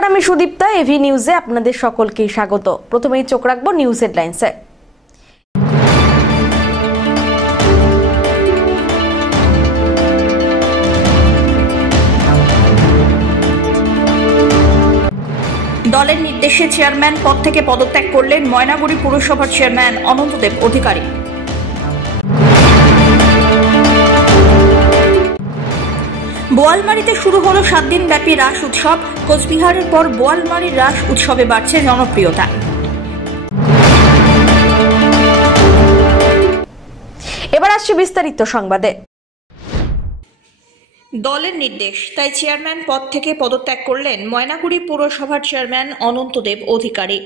নমস্কার, আমি সুদীপ্তা। এভি নিউজে আপনাদের সকলকে স্বাগত। প্রথমেই চোখ রাখবো নিউজ হেডলাইন্সে। দলের নির্দেশে চেয়ারম্যান পদ থেকে পদত্যাগ করলেন ময়নাগুড়ি পুরসভার চেয়ারম্যান অনন্তদেব অধিকারী। বোয়ালমারীতে শুরু হলো 7 দিন ব্যাপী রাস উৎসব। কোচবিহারের পর বোয়ালমারীর রাস উৎসবে বাড়ছে জনপ্রিয়তা। এবার আসছে বিস্তারিত সংবাদে। দলের নির্দেশ, তাই চেয়ারম্যান পদ থেকে পদত্যাগ করলেন ময়নাগুড়ি পুরসভার চেয়ারম্যান অনন্তদেব অধিকারী।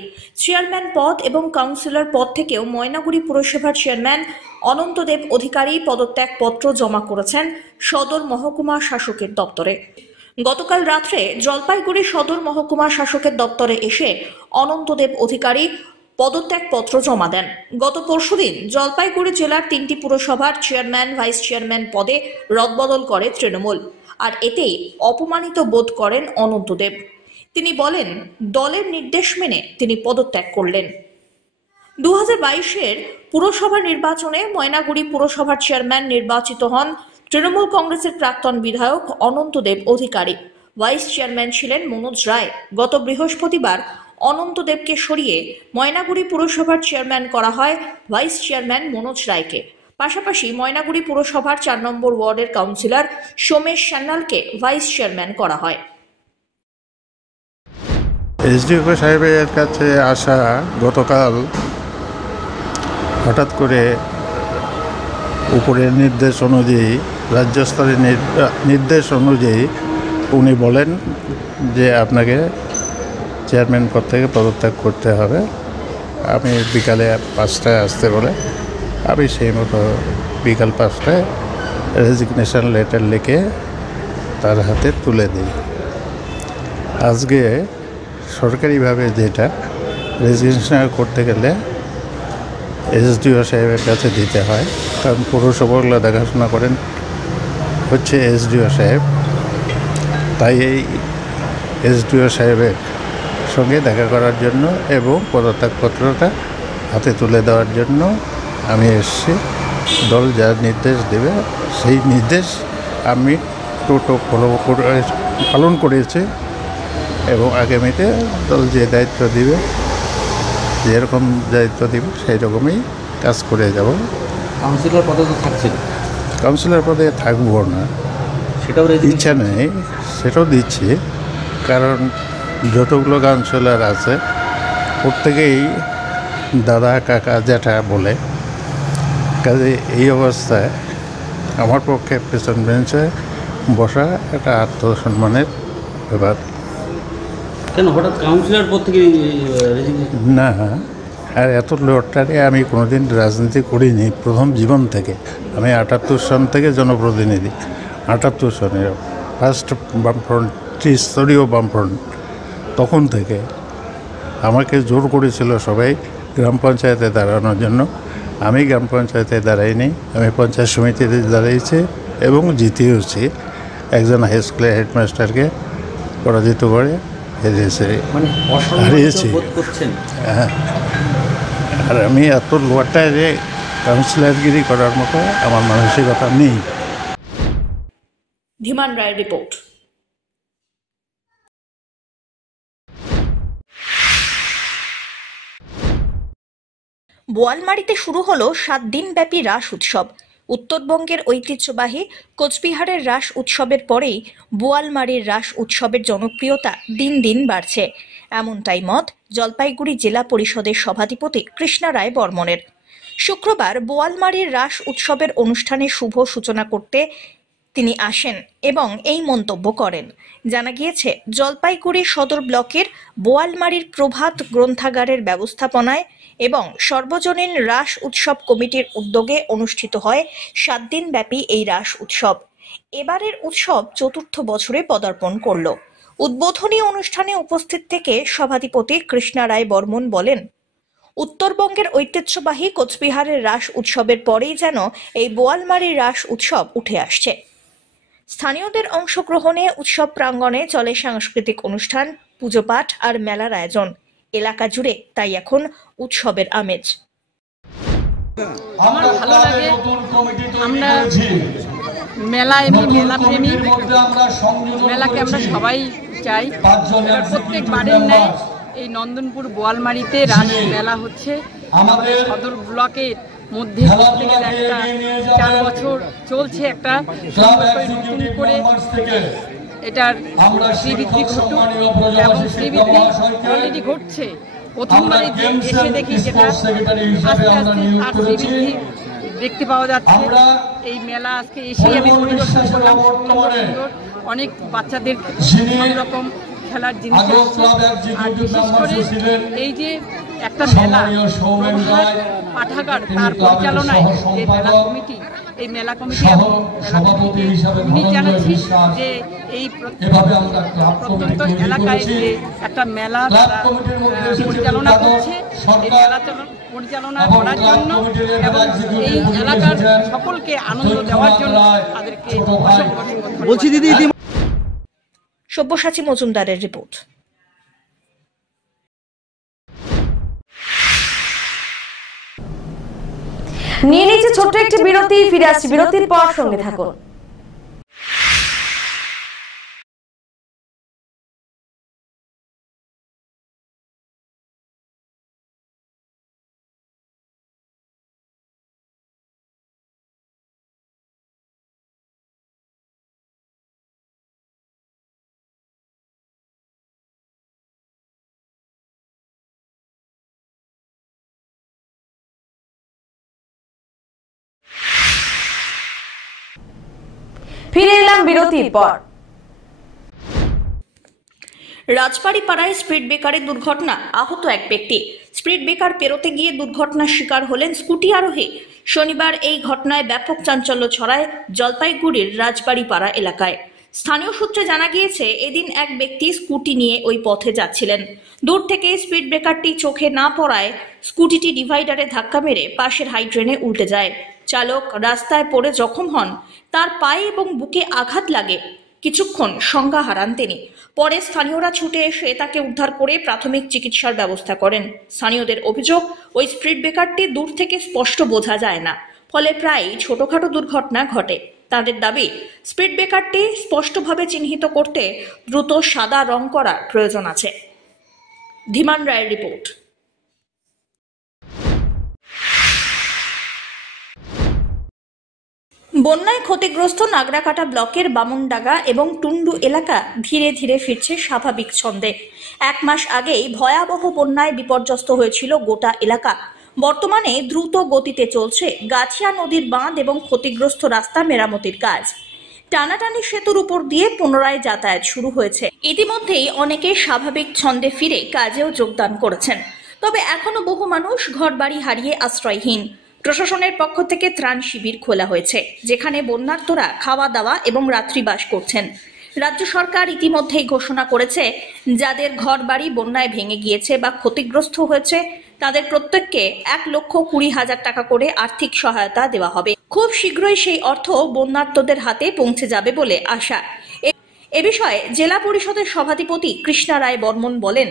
চেয়ারম্যান পদ এবং কাউন্সিলর পদ থেকেও ময়নাগুড়ি পুরসভার চেয়ারম্যান অনন্তদেব অধিকারী পদত্যাগ পত্র জমা করেছেন সদর মহকুমা শাসকের দপ্তরে। গতকাল রাত্রে জলপাইগুড়ি সদর মহকুমা শাসকের দপ্তরে এসে অনন্তদেব অধিকারী পদত্যাগ পত্র জমা দেন। গত পরশুদিন জলপাইগুড়ি জেলার 3টি পুরসভার চেয়ারম্যান ভাইস চেয়ারম্যান পদে রদবদল করে তৃণমূল, আর এতেই অপমানিত বোধ করেন অনন্তদেব। তিনি বলেন, দলের নির্দেশ মেনে তিনি পদত্যাগ করলেন। 2022-এর পুরসভা নির্বাচনে ময়নাগুড়ি পুরসভার চেয়ারম্যান নির্বাচিত হন তৃণমূল কংগ্রেসের প্রাক্তন বিধায়ক অনন্তদেব অধিকারী। ভাইস চেয়ারম্যান ছিলেন মনোজ রায়। গত বৃহস্পতিবার অনন্তদেবকে সরিয়ে ময়নাগুড়ি পুরসভার চেয়ারম্যান করা হয় ভাইস চেয়ারম্যান মনোজ রায়কে। পাশাপাশি ময়নাগুড়ি পুরসভার 4 নম্বর ওয়ার্ডের কাউন্সিলর সোমেশ সান্যালকে ভাইস চেয়ারম্যান করা হয়। এসডিও সাহেবের কাছে আসা গতকাল হঠাৎ করে উপরের নির্দেশ অনুযায়ী, রাজ্য স্তরের নির্দেশ অনুযায়ী উনি বলেন যে আপনাকে চেয়ারম্যান পদ থেকে পদত্যাগ করতে হবে। আমি বিকালে 5টায় আসতে বলে আমি সেই মতো বিকাল 5টায় রেজিগনেশন লেটার লিখে তার হাতে তুলে দিই। আজকে সরকারিভাবে যেটা রেজিগনেশন করতে গেলে এসডিও সাহেবের কাছে দিতে হয়, কারণ পৌরসভাগুলো দেখাশোনা করেন হচ্ছে এসডিও সাহেব। তাই এই এসডিও সাহেবের সঙ্গে দেখা করার জন্য এবং পদত্যাগপত্রটা হাতে তুলে দেওয়ার জন্য আমি এসেছি। দল যা নির্দেশ দেবে সেই নির্দেশ আমি পালন করেছি এবং আগামীতে দল যে দায়িত্ব দিবে, যেরকম দায়িত্ব দিবে সেই রকমই কাজ করে যাব। কাউন্সিলর পদে তো থাকছে, কাউন্সিলর পদে থাকবো না সেটাও ইচ্ছা নেই, সেটাও দিচ্ছি। কারণ যতগুলো কাউন্সিলর আছে প্রত্যেকেই দাদা কাকা জ্যাঠা বলে, কাজে এই অবস্থায় আমার পক্ষে পেছন বেঞ্চে বসা একটা আত্মসম্মানের ব্যাপার। কেন হঠাৎ কাউন্সিলর পদ থেকে না, আর এত লটারে আমি কোনোদিন রাজনীতি করিনি। প্রথম জীবন থেকে আমি 78 সন থেকে জনপ্রতিনিধি। 78 সনের ফার্স্ট বামফ্রন্ট, ত্রিস্তরীয় বামফ্রন্ট। তখন থেকে আমাকে জোর করেছিল সবাই গ্রাম পঞ্চায়েতে দাঁড়ানোর জন্য। আমি গ্রাম পঞ্চায়েতে দাঁড়াইনি, আমি পঞ্চায়েত সমিতিতে দাঁড়িয়েছি এবং জিতেওছি। একজন হাই স্কুলের হেডমাস্টারকে পরাজিত করে হারিয়েছি। হ্যাঁ, আর আমি এত লোয়াটায় কাউন্সিলরগিরি করার মতো আমার মানসিকতা নেই। ধীমান রায়ের রিপোর্ট। বোয়ালমারীতে শুরু হলো 7 দিন ব্যাপী রাস উৎসব। উত্তরবঙ্গের ঐতিহ্যবাহী কোচবিহারের রাস উৎসবের পরেই বোয়ালমারীর রাস উৎসবের জনপ্রিয়তা দিন দিন বাড়ছে, এমনটাই মত জলপাইগুড়ি জেলা পরিষদের সভাধিপতি কৃষ্ণা রায় বর্মনের। শুক্রবার বোয়ালমারীর রাস উৎসবের অনুষ্ঠানে শুভ সূচনা করতে তিনি আসেন এবং এই মন্তব্য করেন। জানা গিয়েছে, জলপাইগুড়ি সদর ব্লকের বোয়ালমারীর প্রভাত গ্রন্থাগারের ব্যবস্থাপনায় এবং সর্বজনীন রাস উৎসব কমিটির উদ্যোগে অনুষ্ঠিত হয় 7 দিন ব্যাপী এই রাস উৎসব। এবারের উৎসব 4র্থ বছরে পদার্পণ করল। উদ্বোধনী অনুষ্ঠানে উপস্থিত থেকে সভাধিপতি কৃষ্ণা রায় বর্মন বলেন, উত্তরবঙ্গের ঐতিহ্যবাহী কোচবিহারের রাস উৎসবের পরেই যেন এই বোয়ালমারীর রাস উৎসব উঠে আসছে। স্থানীয়দের অংশগ্রহণে উৎসব প্রাঙ্গণে চলে সাংস্কৃতিক অনুষ্ঠান, পুজো পাঠ আর মেলার আয়োজন। এলাকা জুড়ে তাই এখন উৎসবের আমেজ। আমার ভালো লাগে, আমরা মেলা এমনি মেলা প্রেমী, মেলাকে আমরা সবাই চাই। এবার প্রত্যেক বারের ন্যায় এই নন্দনপুর বোয়ালমারিতে রাস মেলা হচ্ছে। আমাদের সদর ব্লকের মধ্যে একটা 4 বছর চলছে, একটা নতুন করে এটার শ্রীবৃদ্ধি ঘটুক এবং শ্রীবৃদ্ধি অলরেডি ঘটছে। প্রথমবারে যে এসে দেখি যেটা আস্তে আস্তে তার শ্রীবৃদ্ধি দেখতে পাওয়া যাচ্ছে। এই মেলা আজকে এসেই আমি পরিদর্শন করলাম, সুন্দর অনেক বাচ্চাদের সব রকম খেলার জিনিস আসছে। আর বিশেষ করে এই যে একটা মেলা পাঠাগার, তার পরিচালনায় যে মেলা কমিটি, এই মেলা কমিটি এবং মেলা কমিটি উনি জানাচ্ছি যে এই প্রত্যন্ত এলাকায় যে একটা মেলা তারা পরিচালনা করছে, এই মেলা পরিচালনা করার জন্য এবং এই এলাকার সকলকে আনন্দ দেওয়ার জন্য তাদেরকে বলছি। দিদি সব্যসাচী মজুমদারের রিপোর্ট। নিয়ে নিচ্ছে ছোট্ট একটি বিরতি, ফিরে আসছি বিরতির পর, সঙ্গে থাকুন। ফিরে এলাম বিরতির পর। রাজবাড়ী পাড়ায় স্পিড ব্রেকারে দুর্ঘটনা, আহত এক ব্যক্তি। স্পিড ব্রেকার পেরোতে গিয়ে দুর্ঘটনার শিকার হলেন স্কুটি আরোহী। শনিবার এই ঘটনায় ব্যাপক চাঞ্চল্য ছড়ায় জলপাইগুড়ির রাজবাড়ী পাড়া এলাকায়। স্থানীয় সূত্রে জানা গিয়েছে, এদিন এক ব্যক্তি স্কুটি নিয়ে ওই পথে যাচ্ছিলেন। দূর থেকে স্পিড ব্রেকারটি চোখে না পড়ায় স্কুটিটি ডিভাইডারে ধাক্কা মেরে পাশের হাইড্রেনে উল্টে যায়। চালক রাস্তায় পড়ে জখম হন, তার পায়ে এবং বুকে আঘাত লাগে। কিছুক্ষণ সংজ্ঞা হারান তিনি। পরে স্থানীয়রা ছুটে এসে তাকে উদ্ধার করে প্রাথমিক চিকিৎসার ব্যবস্থা করেন। স্থানীয়দের অভিযোগ, ওই স্পিড ব্রেকারটি দূর থেকে স্পষ্ট বোঝা যায় না, ফলে প্রায় ছোটখাটো দুর্ঘটনা ঘটে। তাদের দাবি, স্পিড ব্রেকারটি স্পষ্টভাবে চিহ্নিত করতে দ্রুত সাদা রং করার প্রয়োজন আছে। ধীমান রায়ের রিপোর্ট। বন্যায় ক্ষতিগ্রস্ত নাগরাকাটা ব্লকের বামনডাঙ্গা এবং টুন্ডু এলাকা ধীরে ধীরে ফিরছে স্বাভাবিক ছন্দে। 1 মাস আগেই ভয়াবহ বন্যায় বিপর্যস্ত হয়েছিল গোটা এলাকা। বর্তমানে দ্রুত গতিতে চলছে গাছিয়া নদীর বাঁধ এবং ক্ষতিগ্রস্ত রাস্তা মেরামতির কাজ। টানাটানি সেতুর উপর দিয়ে পুনরায় যাতায়াত শুরু হয়েছে। ইতিমধ্যেই অনেকে স্বাভাবিক ছন্দে ফিরে কাজেও যোগদান করেছেন। তবে এখনো বহু মানুষ ঘরবাড়ি হারিয়ে আশ্রয়হীন। প্রশাসনের পক্ষ থেকে ত্রাণ শিবির খোলা হয়েছে, যেখানে বন্যার্তরা খাওয়া দাওয়া এবং রাত্রিবাস করছেন। রাজ্য সরকার ইতিমধ্যেই ঘোষণা করেছে, যাদের ঘরবাড়ি বন্যায় ভেঙে গিয়েছে বা ক্ষতিগ্রস্ত হয়েছে তাদের প্রত্যেককে 1,20,000 টাকা করে আর্থিক সহায়তা দেওয়া হবে। খুব শীঘ্রই সেই অর্থ বন্যার্তদের হাতে পৌঁছে যাবে বলে আশা। এ বিষয়ে জেলা পরিষদের সভাধিপতি কৃষ্ণা রায় বর্মন বলেন,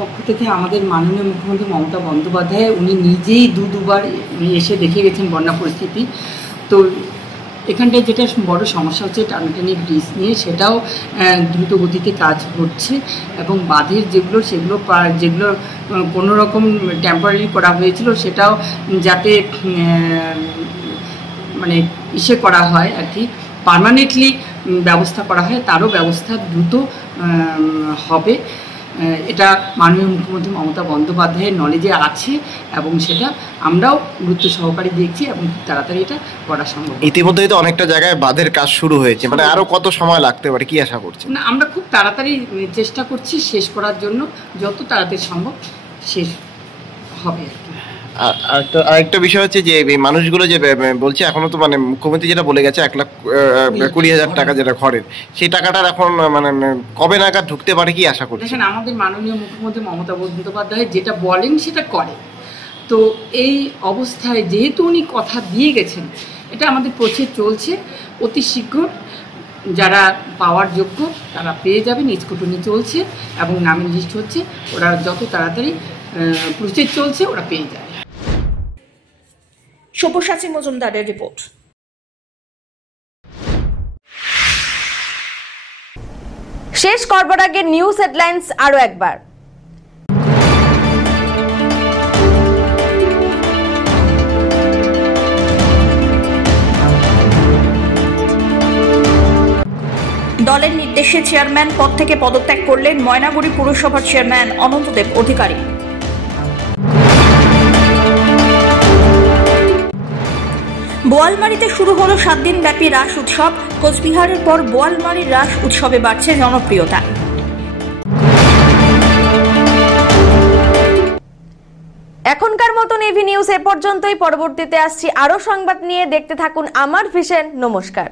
পক্ষ থেকে আমাদের মাননীয় মুখ্যমন্ত্রী মমতা বন্দ্যোপাধ্যায় উনি নিজেই দুবার এসে দেখে গেছেন বন্যা পরিস্থিতি। তো এখানটায় যেটা বড় সমস্যা হচ্ছে টানাটানি ব্রিজ নিয়ে, সেটাও দ্রুত গতিতে কাজ হচ্ছে এবং বাঁধের যেগুলো কোনো রকম টেম্পোরারি করা হয়েছিল সেটাও যাতে মানে করা হয় আর কি, পার্মানেন্টলি ব্যবস্থা করা হয়, তারও ব্যবস্থা দ্রুত হবে। এটা মাননীয় মুখ্যমন্ত্রী মমতা বন্দ্যোপাধ্যায়ের নলেজে আছে এবং সেটা আমরাও গুরুত্ব সহকারে দেখছি এবং খুব তাড়াতাড়ি এটা করা সম্ভব। ইতিমধ্যেই তো অনেকটা জায়গায় বাঁধের কাজ শুরু হয়েছে, মানে আরো কত সময় লাগতে পারে, কি আশা করছেন? না, আমরা খুব তাড়াতাড়ি চেষ্টা করছি শেষ করার জন্য, যত তাড়াতাড়ি সম্ভব শেষ হবে। আরেকটা বিষয় হচ্ছে যে এই মানুষগুলো যে বলছে, এখনো তো মানে মুখ্যমন্ত্রী যেটা বলে গেছে 1,20,000 টাকা যেটা ঘরের, সেই টাকাটার এখন মানে কবে নাগাদ ঢুকতে পারে, কি আশা করছেন? দেখেন, আমাদের মাননীয় মুখ্যমন্ত্রী মমতা বন্দ্যোপাধ্যায় যেটা বলেন সেটা করে। তো এই অবস্থায় যেহেতু উনি কথা দিয়ে গেছেন, এটা আমাদের প্রচেষ্টা চলছে, অতি শীঘ্র যারা পাওয়ার যোগ্য তারা পেয়ে যাবেন। স্কুটনি চলছে এবং নামের লিস্ট হচ্ছে, ওরা যত তাড়াতাড়ি প্রসেস চলছে ওরা পেয়ে যাবে। সব্যসাচী মজুমদারের রিপোর্ট। শেষ করবার আগে নিউজ হেডলাইন্স আরো একবার। দলের নির্দেশে চেয়ারম্যান পদ থেকে পদত্যাগ করলেন ময়নাগুড়ি পুরসভার চেয়ারম্যান অনন্তদেব অধিকারী। বোয়ালমারীতে শুরু হলো 7 দিন ব্যাপী রাস উৎসব। কোচবিহারের পর বোয়ালমারীর রাস উৎসবে বাড়ছে জনপ্রিয়তা। এখনকার মতন এভি নিউজ এ পর্যন্তই। পরবর্তীতে আসছি আরো সংবাদ নিয়ে। দেখতে থাকুন আমার ভিশন। নমস্কার।